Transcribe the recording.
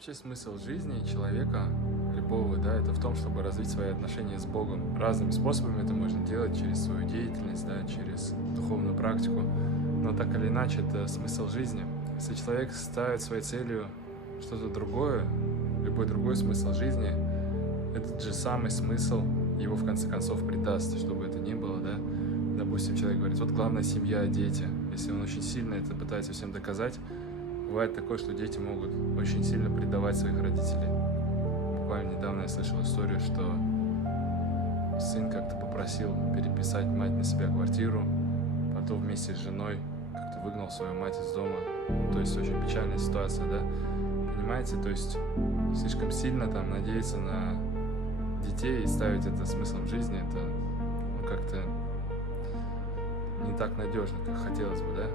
Вообще смысл жизни человека, любого, да, это в том, чтобы развить свои отношения с Богом. Разными способами это можно делать через свою деятельность, да, через духовную практику. Но так или иначе, это смысл жизни. Если человек ставит своей целью что-то другое, любой другой смысл жизни, этот же самый смысл его в конце концов предаст, чтобы это ни было, да. Допустим, человек говорит, вот главная семья, дети. Если он очень сильно это пытается всем доказать, бывает такое, что дети могут очень сильно предавать своих родителей. Буквально недавно я слышал историю, что сын как-то попросил переписать мать на себя квартиру, потом вместе с женой как-то выгнал свою мать из дома. То есть очень печальная ситуация, да? Понимаете? То есть слишком сильно там надеяться на детей и ставить это смыслом жизни, это как-то не так надежно, как хотелось бы, да?